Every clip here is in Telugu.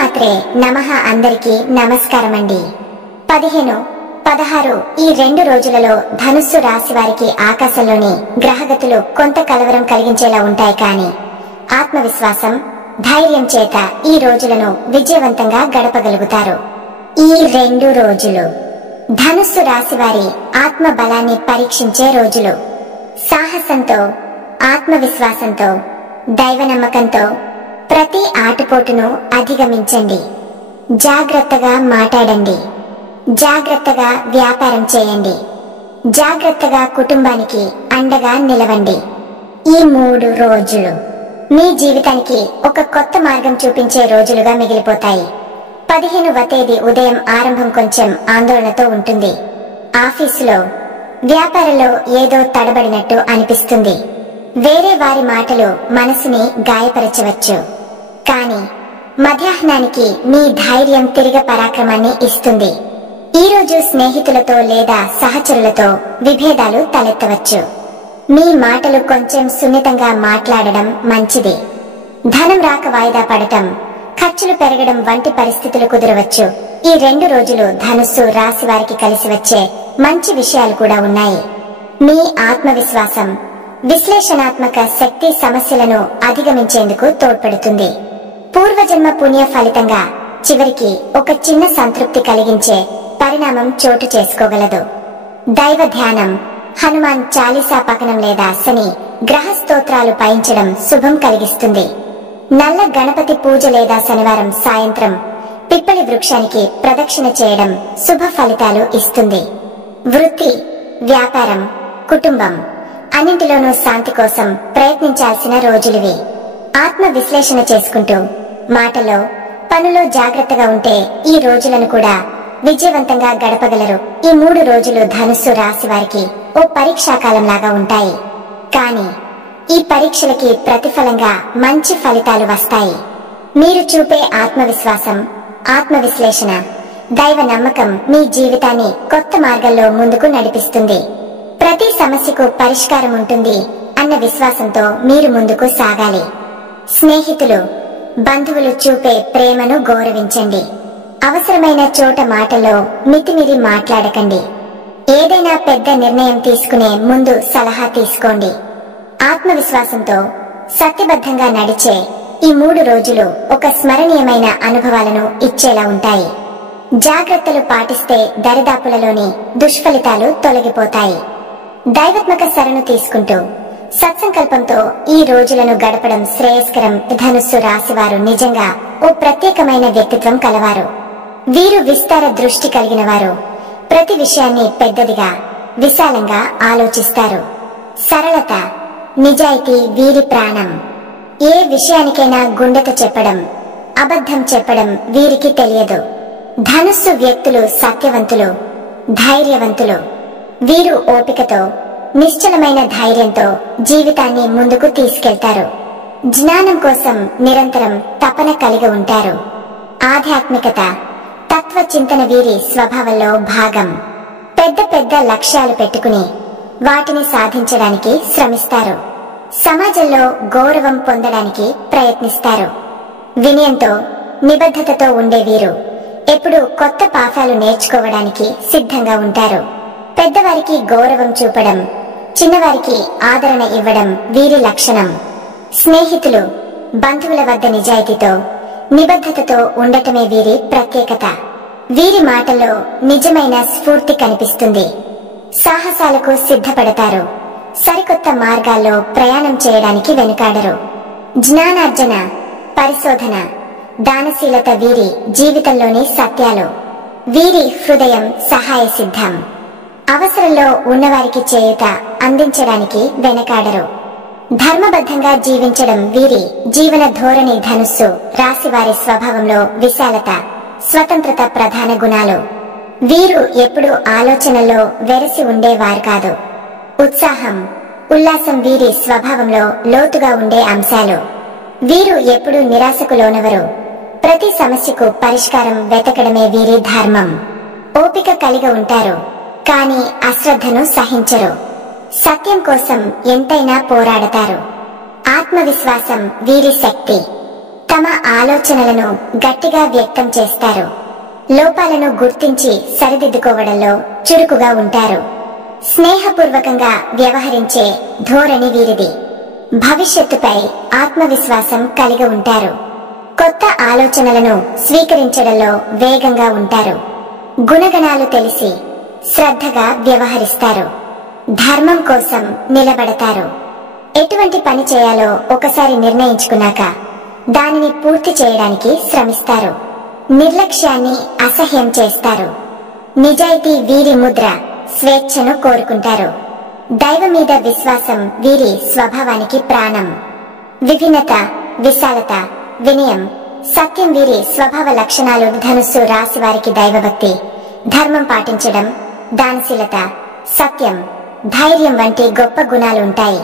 శ్రీమాత్రే నమః. అందరికీ నమస్కారమండి. 15, 16 ఈ 2 రోజులలో ధనుస్సు రాశి వారికి ఆకాశంలోని గ్రహగతులు కొంత కలవరం కలిగించేలా ఉంటాయి. కానీ ఆత్మవిశ్వాసం, ధైర్యం చేత ఈ రోజులను విజయవంతంగా గడపగలుగుతారు. ఈ 2 రోజులు ధనుస్సు రాశి వారి ఆత్మ బలాన్ని పరీక్షించే రోజులు. సాహసంతో, ఆత్మవిశ్వాసంతో, దైవ నమ్మకంతో ప్రతి ఆటుపోటును అధిగమించండి. జాగ్రత్తగా మాట్లాడండి, జాగ్రత్తగా వ్యాపారం చేయండి, జాగ్రత్తగా కుటుంబానికి అండగా నిలవండి. ఈ 3 రోజులు మీ జీవితానికి ఒక కొత్త మార్గం చూపించే రోజులుగా మిగిలిపోతాయి. 15వ తేదీ ఉదయం ఆరంభం కొంచెం ఆందోళనతో ఉంటుంది. ఆఫీసులో, వ్యాపారంలో ఏదో తడబడినట్టు అనిపిస్తుంది. వేరే వారి మాటలు మనసుని గాయపరచవచ్చు. కానీ మధ్యాహ్నానికి మీ ధైర్యం తిరిగి పరాక్రమాన్ని ఇస్తుంది. ఈ రోజు స్నేహితులతో లేదా సహచరులతో విభేదాలు తలెత్తవచ్చు. మీ మాటలు కొంచెం సున్నితంగా మాట్లాడడం మంచిది. ధనం రాక వాయిదా పడటం, ఖర్చులు పెరగడం వంటి పరిస్థితులు కుదరవచ్చు. ఈ 2 రోజులు ధనుస్సు రాశి వారికి కలిసి వచ్చే మంచి విషయాలు కూడా ఉన్నాయి. మీ ఆత్మవిశ్వాసం, విశ్లేషణాత్మక శక్తి సమస్యలను అధిగమించేందుకు తోడ్పడుతుంది. పూర్వజన్మ పుణ్య ఫలితంగా చివరికి ఒక చిన్న సంతృప్తి కలిగించే పరిణామం చోటు చేసుకోగలదు. దైవ ధ్యానం, హనుమాన్ చాలీసా పఠనం లేదా శని గ్రహ స్తోత్రాలు పఠించడం శుభం కలిగిస్తుంది. నల్ల గణపతి పూజ లేదా శనివారం సాయంత్రం పిప్పలి వృక్షానికి ప్రదక్షిణ చేయడం శుభ ఫలితాలు ఇస్తుంది. వృత్తి, వ్యాపారం, కుటుంబం అన్నింటిలోనూ శాంతి కోసం ప్రయత్నించాల్సిన రోజులివి. ఆత్మ విశ్లేషణ చేసుకుంటూ మాటలో, పనులో జాగ్రత్తగా ఉంటే ఈ రోజులను కూడా విజయవంతంగా గడపగలరు. ఈ 3 రోజులు ధనుస్సు రాశి వారికి ఓ పరీక్షాకాలం లాగా ఉంటాయి. కానీ ఈ పరీక్షలకి ప్రతిఫలంగా మంచి ఫలితాలు వస్తాయి. మీరు చూపే ఆత్మవిశ్వాసం, ఆత్మవిశ్లేషణ, దైవ నమ్మకం మీ జీవితాన్ని కొత్త మార్గంలో ముందుకు నడిపిస్తుంది. ప్రతి సమస్యకు పరిష్కారం ఉంటుంది అన్న విశ్వాసంతో మీరు ముందుకు సాగాలి. స్నేహితులు, బంధువులు చూపే ప్రేమను గౌరవించండి. అవసరమైన చోట మాటలో మితిమీరి మాట్లాడకండి. ఏదైనా పెద్ద నిర్ణయం తీసుకునే ముందు సలహా తీసుకోండి. ఆత్మవిశ్వాసంతో సత్యబద్ధంగా నడిచే ఈ 3 రోజులు ఒక స్మరణీయమైన అనుభవాలను ఇచ్చేలా ఉంటాయి. జాగ్రత్తలు పాటిస్తే దరిదాపులలోని దుష్ఫలితాలు తొలగిపోతాయి. దైవాత్మక శరణు తీసుకుంటూ సత్సంకల్పంతో ఈ రోజులను గడపడం శ్రేయస్కరం. ధనుస్సు రాశివారు నిజంగా ఓ ప్రత్యేకమైన వ్యక్తిత్వం కలవారు. వీరు విస్తార దృష్టి కలిగిన వారు. ప్రతి విషయాన్ని పెద్దదిగా, విశాలంగా ఆలోచిస్తారు. సరళత, నిజాయితీ వీరి ప్రాణం. ఏ విషయానికైనా గుండెతో చెప్పడం, అబద్ధం చెప్పడం వీరికి తెలియదు. ధనుస్సు వ్యక్తులు సత్యవంతులు, ధైర్యవంతులు. వీరు ఓపికతో, నిశ్చలమైన ధైర్యంతో జీవితాన్ని ముందుకు తీసుకెళ్తారు. జ్ఞానం కోసం నిరంతరం తపన కలిగి ఉంటారు. ఆధ్యాత్మికత, తత్వ చింతన వీరి స్వభావంలో భాగం. పెద్ద పెద్ద లక్ష్యాలు పెట్టుకుని వాటిని సాధించడానికి శ్రమిస్తారు. సమాజంలో గౌరవం పొందడానికి ప్రయత్నిస్తారు. వినయంతో, నిబద్ధతతో ఉండే వీరు ఎప్పుడూ కొత్త పాఠాలు నేర్చుకోవడానికి సిద్ధంగా ఉంటారు. పెద్దవారికి గౌరవం చూపడం, చిన్నవారికి ఆదరణ ఇవ్వడం వీరి లక్షణం. స్నేహితులు, బంధువుల వద్ద నిజాయితీతో, నిబద్ధతతో ఉండటమే వీరి ప్రత్యేకత. వీరి మాటల్లో నిజమైన స్ఫూర్తి కనిపిస్తుంది. సాహసాలకు సిద్ధపడతారు. సరికొత్త మార్గాల్లో ప్రయాణం చేయడానికి వెనుకాడరు. జ్ఞానార్జన, పరిశోధన, దానశీలత వీరి జీవితంలోని సత్యాలు. వీరి హృదయం సహాయ సిద్ధం. అవసరంలో ఉన్నవారికి చేయూత అందించడానికి వెనకాడరు. ధర్మబద్ధంగా జీవించడం వీరి జీవన ధోరణి. ధనుస్సు రాశివారి స్వభావంలో విశాలత, స్వతంత్రత ప్రధాన గుణాలు. వీరు ఎప్పుడూ ఆలోచనల్లో వెరసి ఉండేవారు కాదు. ఉత్సాహం, ఉల్లాసం వీరి స్వభావంలో లోతుగా ఉండే అంశాలు. వీరు ఎప్పుడూ నిరాశకు లోనవరు. ప్రతి సమస్యకు పరిష్కారం వెతకడమే వీరి ధర్మం. ఓపిక కలిగి ఉంటారు, కానీ అశ్రద్ధను సహించరు. సత్యం కోసం ఎంతైనా పోరాడతారు. ఆత్మవిశ్వాసం వీరి శక్తి. తమ ఆలోచనలను గట్టిగా వ్యక్తం చేస్తారు. లోపాలను గుర్తించి సరిదిద్దుకోవడంలో చురుకుగా ఉంటారు. స్నేహపూర్వకంగా వ్యవహరించే ధోరణి వీరిది. భవిష్యత్తుపై ఆత్మవిశ్వాసం కలిగి ఉంటారు. కొత్త ఆలోచనలను స్వీకరించడంలో వేగంగా ఉంటారు. గుణగణాలు తెలిసి శ్రద్ధగా వ్యవహరిస్తారు. ధర్మం కోసం నిలబడతారు. ఎటువంటి పని చేయాలో ఒకసారి నిర్ణయించుకున్నాక దానిని పూర్తి చేయడానికి శ్రమిస్తారు. నిర్లక్ష్యాన్ని అసహ్యం చేస్తారు. నిజాయితీ వీరి ముద్ర. స్వేచ్ఛను కోరుకుంటారు. దైవం మీద విశ్వాసం వీరి స్వభావానికి ప్రాణం. విభిన్నత, విశాలత, వినయం, సత్యం వీరి స్వభావ లక్షణాలు. ధనుస్సు రాశి వారికి దైవభక్తి, ధర్మం పాటించడం, దానశీలత, సత్యం, ధైర్యం వంటి గొప్ప గుణాలు ఉంటాయి.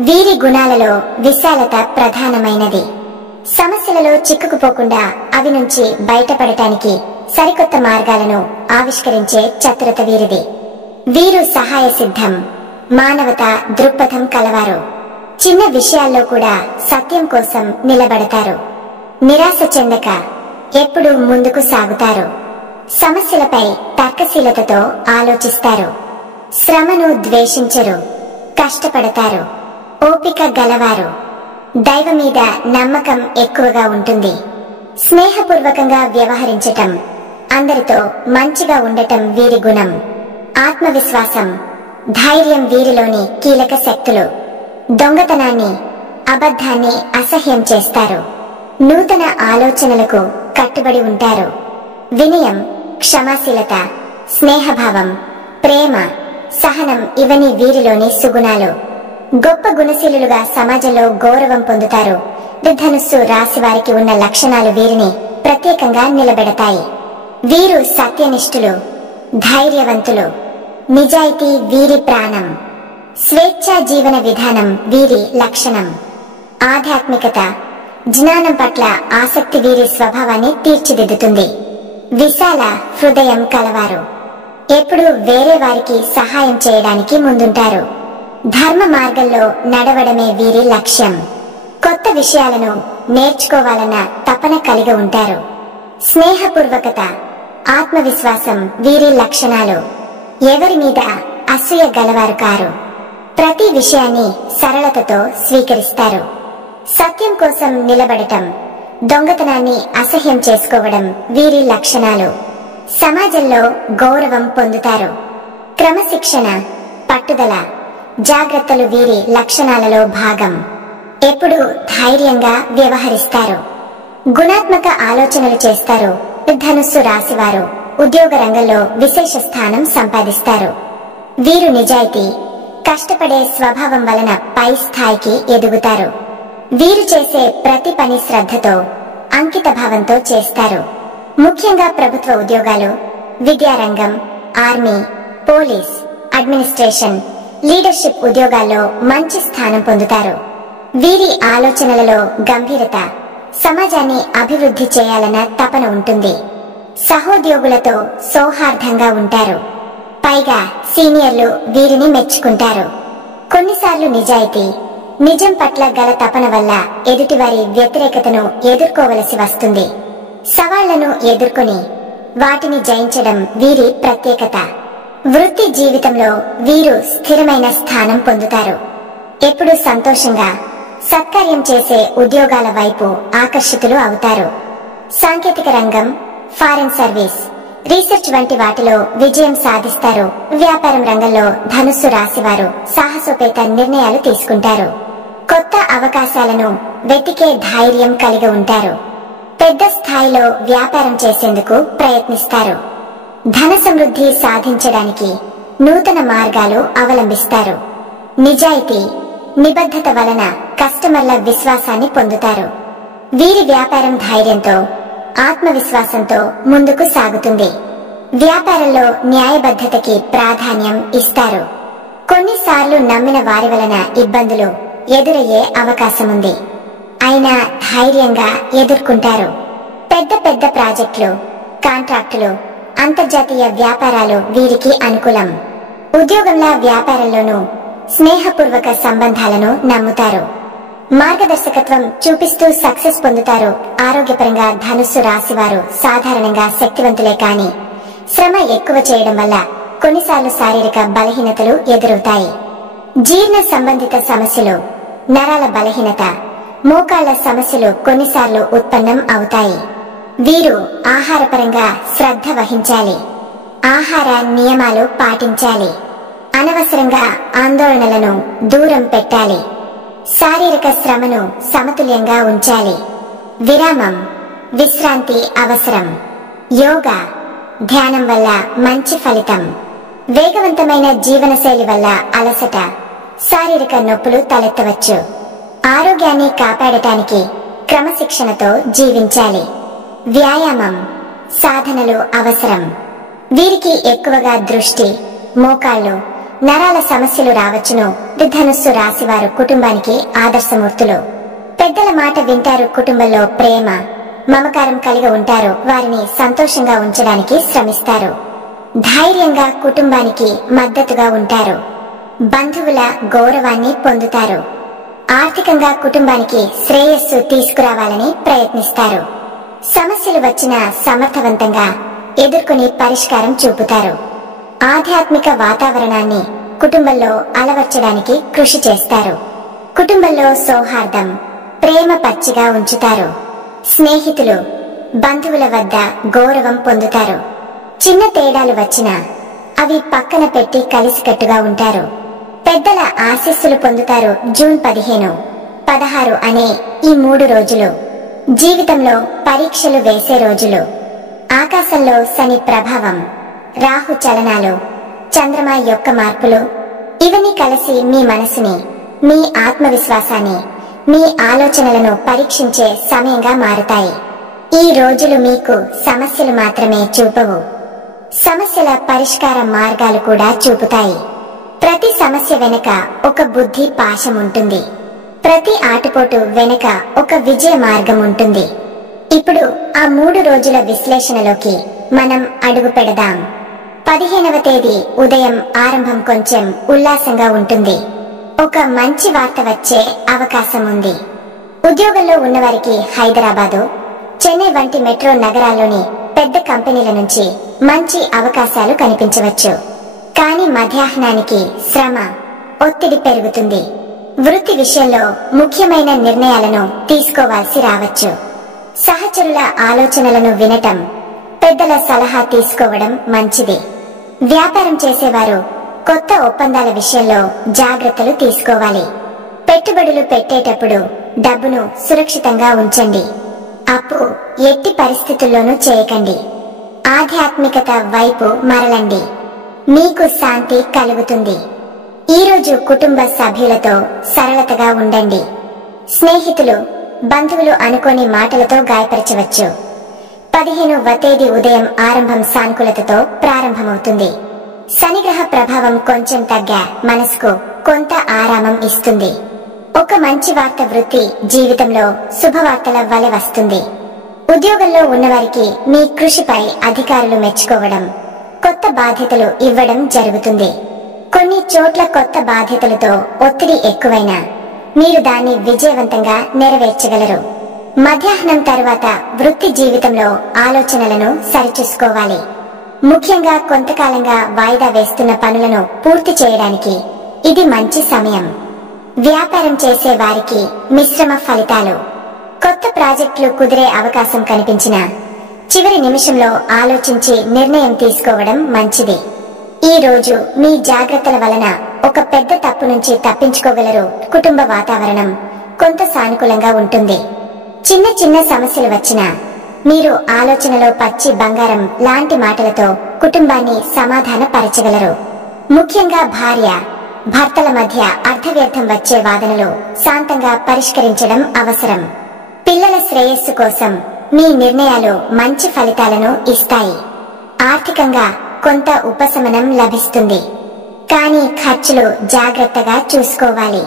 వీరి గుణాలలో విశాలత ప్రధానమైనది. సమస్యలలో చిక్కుకుపోకుండా అవి నుంచి బయటపడటానికి సరికొత్త మార్గాలను ఆవిష్కరించే చతురత వీరిది. వీరు సహాయ సిద్ధం, మానవత దృక్పథం కలవారు. చిన్న విషయాల్లో కూడా సత్యం కోసం నిలబడతారు. నిరాశ చెందక ఎప్పుడూ ముందుకు సాగుతారు. సమస్యలపై తర్కశీలతతో ఆలోచిస్తారు. శ్రమను ద్వేషించరు. కష్టపడతారు. ఓపిక గలవారు. దైవం మీద నమ్మకం ఎక్కువగా ఉంటుంది. స్నేహపూర్వకంగా వ్యవహరించటం, అందరితో మంచిగా ఉండటం వీరి గుణం. ఆత్మవిశ్వాసం, ధైర్యం వీరిలోని కీలక శక్తులు. దొంగతనాన్ని, అబద్ధాన్ని అసహ్యం చేస్తారు. నూతన ఆలోచనలకు కట్టుబడి ఉంటారు. వినయం, క్షమాశీలత, స్నేహభావం, ప్రేమ, సహనం ఇవన్నీ వీరిలోని సుగుణాలు. గొప్ప గుణశీలులుగా సమాజంలో గౌరవం పొందుతారు. ధనుస్సు రాశి వారికి ఉన్న లక్షణాలు వీరిని ప్రత్యేకంగా నిలబెడతాయి. వీరు సత్యనిష్ఠులు, ధైర్యవంతులు. నిజాయితీ వీరి ప్రాణం. స్వేచ్ఛా జీవన విధానం వీరి లక్షణం. ఆధ్యాత్మికత, జ్ఞానం పట్ల ఆసక్తి వీరి స్వభావాన్ని తీర్చిదిద్దుతుంది. విశాల హృదయం కలవారు. ఎప్పుడూ వేరే వారికి సహాయం చేయడానికి ముందుంటారు. ధర్మ మార్గంలో నడవడమే వీరి లక్ష్యం. కొత్త విషయాలను నేర్చుకోవాలన్న తపన కలిగి ఉంటారు. స్నేహపూర్వకత, ఆత్మవిశ్వాసం వీరి లక్షణాలు. ఎవరి మీద అసూయ గలవారు కారు. ప్రతి విషయాన్ని సరళతతో స్వీకరిస్తారు. సత్యం కోసం నిలబడటం, దొంగతనాన్ని అసహ్యం చేసుకోవడం వీరి లక్షణాలు. సమాజంలో గౌరవం పొందుతారు. క్రమశిక్షణ, పట్టుదల, జాగ్రత్తలు వీరి లక్షణాలలో భాగం. ఎప్పుడూ ధైర్యంగా వ్యవహరిస్తారు. గుణాత్మక ఆలోచనలు చేస్తారు. ధనుస్సు రాశివారు ఉద్యోగ రంగంలో విశేష స్థానం సంపాదిస్తారు. వీరు నిజాయితీ, కష్టపడే స్వభావం వలన పై స్థాయికి ఎదుగుతారు. వీరు చేసే ప్రతి పని శ్రద్ధతో, అంకిత భావంతో చేస్తారు. ముఖ్యంగా ప్రభుత్వ ఉద్యోగాలు, విద్యారంగం, ఆర్మీ, పోలీస్, అడ్మినిస్ట్రేషన్, లీడర్షిప్ ఉద్యోగాల్లో మంచి స్థానం పొందుతారు. వీరి ఆలోచనలలో గంభీరత, సమాజాన్ని అభివృద్ధి చేయాలన్న తపన ఉంటుంది. సహోద్యోగులతో సౌహార్దంగా ఉంటారు. పైగా సీనియర్లు వీరిని మెచ్చుకుంటారు. కొన్నిసార్లు నిజాయితీ, నిజం పట్ల గల తపన వల్ల ఎదుటివారి వ్యతిరేకతను ఎదుర్కోవలసి వస్తుంది. సవాళ్లను ఎదుర్కొని వాటిని జయించడం వీరి ప్రత్యేకత. వృత్తి జీవితంలో వీరు స్థిరమైన స్థానం పొందుతారు. ఎప్పుడూ సంతోషంగా సత్కార్యం చేసే ఉద్యోగాల వైపు ఆకర్షితులు అవుతారు. సాంకేతిక రంగం, ఫారెన్ సర్వీస్, రీసెర్చ్ వంటి వాటిలో విజయం సాధిస్తారు. వ్యాపారం రంగంలో ధనుస్సు రాశివారు సాహసోపేత నిర్ణయాలు తీసుకుంటారు. కొత్త అవకాశాలను వెతికే ధైర్యం కలిగి ఉంటారు. పెద్ద స్థాయిలో వ్యాపారం చేసేందుకు ప్రయత్నిస్తారు. ధన సమృద్ధి సాధించడానికి నూతన మార్గాలు అవలంబిస్తారు. నిజాయితీ, నిబద్ధత వలన కస్టమర్ల విశ్వాసాన్ని పొందుతారు. వీరి వ్యాపారం ధైర్యంతో, ఆత్మవిశ్వాసంతో ముందుకు సాగుతుంది. వ్యాపారంలో న్యాయబద్ధతకి ప్రాధాన్యం ఇస్తారు. కొన్నిసార్లు నమ్మిన వారి వలన ఇబ్బందులు ఎదురయ్యే అవకాశముంది. అయినా ధైర్యంగా ఎదుర్కొంటారు. పెద్ద పెద్ద ప్రాజెక్టులు, కాంట్రాక్టులు, అంతర్జాతీయ వ్యాపారాలు వీరికి అనుకూలం. ఉద్యోగంలో, వ్యాపారంలోనూ స్నేహపూర్వక సంబంధాలను నమ్ముతారు. మార్గదర్శకత్వం చూపిస్తూ సక్సెస్ పొందుతారు. ఆరోగ్యపరంగా ధనుస్సు రాశివారు సాధారణంగా శక్తివంతులే కాని శ్రమ ఎక్కువ చేయడం వల్ల కొన్నిసార్లు శారీరక బలహీనతలు ఎదురవుతాయి. జీర్ణ సంబంధిత సమస్యలు, నరాల బలహీనత, మోకాళ్ల సమస్యలు కొన్నిసార్లు ఉత్పన్నం అవుతాయి. వీరు ఆహారపరంగా శ్రద్ధ వహించాలి. ఆహార నియమాలు పాటించాలి. అనవసరంగా ఆందోళనలను దూరం పెట్టాలి. శారీరక శ్రమను సమతుల్యంగా ఉంచాలి. విరామం, విశ్రాంతి అవసరం. యోగా, ధ్యానం వల్ల మంచి ఫలితం. వేగవంతమైన జీవనశైలి వల్ల అలసట, శారీరక నొప్పులు తలెత్తవచ్చు. ఆరోగ్యాన్ని కాపాడటానికి క్రమశిక్షణతో జీవించాలి. వ్యాయామం, సాధనలు అవసరం. వీరికి ఎక్కువగా దృష్టి, మోకాళ్లు, నరాల సమస్యలు రావచ్చును. ధనుస్సు రాశివారు కుటుంబానికి ఆదర్శమూర్తులు. పెద్దల మాట వింటారు. కుటుంబంలో ప్రేమ, మమకారం కలిగి ఉంటారు. వారిని సంతోషంగా ఉంచడానికి శ్రమిస్తారు. ధైర్యంగా కుటుంబానికి మద్దతుగా ఉంటారు. బంధువుల గౌరవాన్ని పొందుతారు. ఆర్థికంగా కుటుంబానికి శ్రేయస్సు తీసుకురావాలని ప్రయత్నిస్తారు. సమస్యలు వచ్చినా సమర్థవంతంగా ఎదుర్కొని పరిష్కారం చూపుతారు. ఆధ్యాత్మిక వాతావరణాన్ని కుటుంబంలో అలవర్చడానికి కృషి చేస్తారు. కుటుంబంలో సౌహార్దం, ప్రేమ పచ్చిగా ఉంచుతారు. స్నేహితులు, బంధువుల వద్ద గౌరవం పొందుతారు. చిన్న తేడాలు వచ్చినా అవి పక్కన పెట్టి కలిసికట్టుగా ఉంటారు. పెద్దల ఆశీస్సులు పొందుతారు. జూన్ 15, 16 అనే ఈ 3 రోజులు జీవితంలో పరీక్షలు వేసే రోజులు. ఆకాశంలో శని ప్రభావం, రాహు చలనాలు, చంద్రమ యొక్క మార్పులు ఇవన్నీ కలిసి మీ మనసుని, మీ ఆత్మవిశ్వాసాన్ని, మీ ఆలోచనలను పరీక్షించే సమయంగా మారుతాయి. ఈ రోజులు మీకు సమస్యలు మాత్రమే చూపవు, సమస్యల పరిష్కార మార్గాలు కూడా చూపుతాయి. ప్రతి సమస్య వెనుక ఒక బుద్ధి పాశం ఉంటుంది. ప్రతి ఆటుపోటు వెనుక ఒక విజయ మార్గం ఉంటుంది. ఇప్పుడు ఆ 3 రోజుల విశ్లేషణలోకి మనం అడుగు పెడదాం. 15వ తేదీ ఉదయం ఆరంభం కొంచెం ఉల్లాసంగా ఉంటుంది. ఒక మంచి వార్త వచ్చే అవకాశం ఉంది. ఉద్యోగంలో ఉన్నవారికి హైదరాబాదు, చెన్నై వంటి మెట్రో నగరాల్లోని పెద్ద కంపెనీల నుంచి మంచి అవకాశాలు కనిపించవచ్చు. కానీ మధ్యాహ్నానికి శ్రమ, ఒత్తిడి పెరుగుతుంది. వృత్తి విషయంలో ముఖ్యమైన నిర్ణయాలను తీసుకోవాల్సి రావచ్చు. సహచరుల ఆలోచనలను వినటం, పెద్దల సలహా తీసుకోవడం మంచిది. వ్యాపారం చేసేవారు కొత్త ఒప్పందాల విషయంలో జాగ్రత్తలు తీసుకోవాలి. పెట్టుబడులు పెట్టేటప్పుడు డబ్బును సురక్షితంగా ఉంచండి. అప్పు ఎట్టి పరిస్థితుల్లోనూ చేయకండి. ఆధ్యాత్మికత వైపు మరలండి. మీకు శాంతి కలుగుతుంది. ఈరోజు కుటుంబ సభ్యులతో సరళతగా ఉండండి. స్నేహితులు, బంధువులు అనుకోని మాటలతో గాయపరచవచ్చు. 15వ తేదీ ఉదయం ఆరంభం సానుకూలతతో ప్రారంభమవుతుంది. శనిగ్రహ ప్రభావం కొంచెం తగ్గా మనసుకు కొంత ఆరామం ఇస్తుంది. ఒక మంచి వార్త వృత్తి జీవితంలో శుభవార్తల వలె వస్తుంది. ఉద్యోగంలో ఉన్నవారికి మీ కృషిపై అధికారులు మెచ్చుకోవడం, కొత్త బాధ్యతలు ఇవ్వడం జరుగుతుంది. కొన్ని చోట్ల కొత్త బాధ్యతలతో ఒత్తిడి ఎక్కువైనా మీరు దాన్ని విజయవంతంగా నెరవేర్చగలరు. మధ్యాహ్నం తర్వాత వృత్తి జీవితంలో ఆలోచనలను సరిచూసుకోవాలి. ముఖ్యంగా కొంతకాలంగా వాయిదా వేస్తున్న పనులను పూర్తి చేయడానికి ఇది మంచి సమయం. వ్యాపారం చేసే వారికి మిశ్రమ ఫలితాలు. కొత్త ప్రాజెక్టులు కుదిరే అవకాశం కనిపించినా చివరి నిమిషంలో ఆలోచించి నిర్ణయం తీసుకోవడం మంచిది. ఈ రోజు మీ జాగ్రత్తల వలన ఒక పెద్ద తప్పు నుంచి తప్పించుకోగలరు. కుటుంబ వాతావరణం కొంత సానుకూలంగా ఉంటుంది. చిన్న చిన్న సమస్యలు వచ్చినా మీరు ఆలోచనలో పచ్చి బంగారం లాంటి మాటలతో కుటుంబాన్ని సమాధాన పరచగలరు. ముఖ్యంగా భార్య భర్తల మధ్య అర్థవ్యర్థం వచ్చే వాదనలు శాంతంగా పరిష్కరించడం అవసరం. పిల్లల శ్రేయస్సు కోసం మీ నిర్ణయాలు మంచి ఫలితాలను ఇస్తాయి. ఆర్థికంగా కొంత ఉపశమనం లభిస్తుంది. కానీ ఖర్చులు జాగ్రత్తగా చూసుకోవాలి.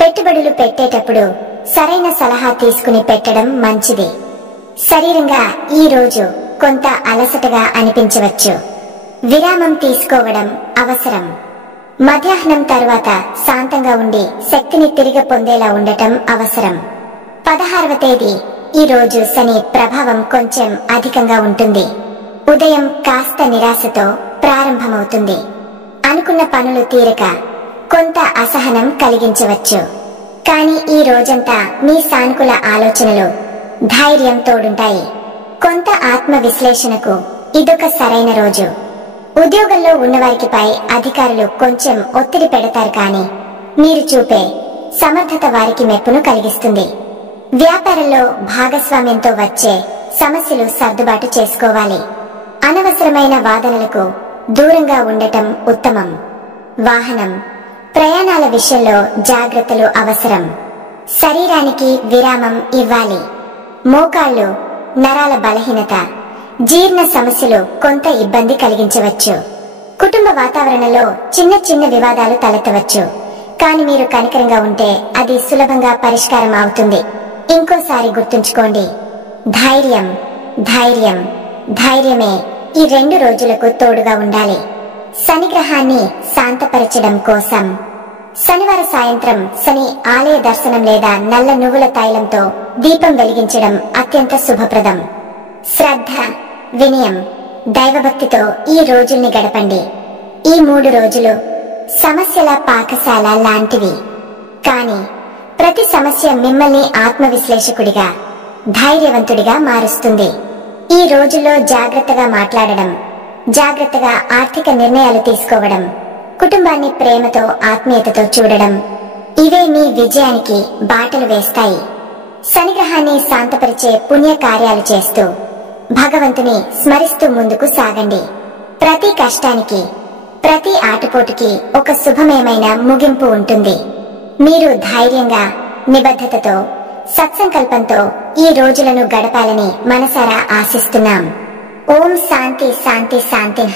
పెట్టుబడులు పెట్టేటప్పుడు సరైన సలహా తీసుకుని పెట్టడం మంచిది. శరీరంగా ఈ రోజు కొంత అలసటగా అనిపించవచ్చు. విరామం తీసుకోవడం అవసరం. మధ్యాహ్నం తరువాత శాంతంగా ఉండి శక్తిని తిరిగి పొందేలా ఉండటం అవసరం. 16వ తేదీ ఈ రోజు శని ప్రభావం కొంచెం అధికంగా ఉంటుంది. ఉదయం కాస్త నిరాశతో ప్రారంభమవుతుంది. అనుకున్న పనులు తీరక కొంత అసహనం కలిగించవచ్చు. కానీ ఈ రోజంతా మీ సానుకూల ఆలోచనలు ధైర్యం తోడుంటాయి. కొంత ఆత్మ విశ్లేషణకు ఇదొక సరైన రోజు. ఉద్యోగంలో ఉన్నవారికిపై అధికారులు కొంచెం ఒత్తిడి పెడతారు, కానీ మీరు చూపే సమర్థత వారికి మెప్పును కలిగిస్తుంది. వ్యాపారంలో భాగస్వామ్యంతో వచ్చే సమస్యలు సర్దుబాటు చేసుకోవాలి. అనవసరమైన వాదనలకు దూరంగా ఉండటం ఉత్తమం. వాహనం, ప్రయాణాల విషయంలో జాగ్రత్తలు అవసరం. శరీరానికి విరామం ఇవ్వాలి. మోకాళ్ళు, నరాల బలహీనత, జీర్ణ సమస్యలు కొంత ఇబ్బంది కలిగించవచ్చు. కుటుంబ వాతావరణంలో చిన్న చిన్న వివాదాలు తలెత్తవచ్చు. కానీ మీరు కనికరంగా ఉంటే అది సులభంగా పరిష్కారం అవుతుంది. ఇంకోసారి గుర్తుంచుకోండి, ధైర్యం ధైర్యం ధైర్యమే ఈ 2 రోజులకు తోడుగా ఉండాలి. శనిగ్రహాన్ని శాంతపరచడం కోసం శనివారం సాయంత్రం శని ఆలయ దర్శనం లేదా నల్ల నువ్వుల తైలంతో దీపం వెలిగించడం అత్యంత శుభప్రదం. శ్రద్ధ, వినయం, దైవభక్తితో ఈ రోజుల్ని గడపండి. ఈ 3 రోజులు సమస్యల పాకశాల లాంటివి. కానీ ప్రతి సమస్య మిమ్మల్ని ఆత్మవిశ్లేషకుడిగా, ధైర్యవంతుడిగా మారుస్తుంది. ఈ రోజుల్లో జాగ్రత్తగా మాట్లాడడం, జాగ్రత్తగా ఆర్థిక నిర్ణయాలు తీసుకోవడం, కుటుంబాన్ని ప్రేమతో ఆత్మీయతతో చూడడం, ఇవే మీ విజయానికి బాటలు వేస్తాయి. శనిగ్రహాన్ని శాంతపరిచే పుణ్య కార్యాలు చేస్తూ భగవంతుని స్మరిస్తూ ముందుకు సాగండి. ప్రతి కష్టానికి, ప్రతి ఆటుపోటుకి ఒక శుభమేమైన ముగింపు ఉంటుంది. మీరు ధైర్యంగా, నిబద్ధతతో, సత్సంకల్పంతో ఈ రోజులను గడపాలని మనసారా ఆశిస్తున్నాం. ఓం శాంతి శాంతి శాంతి.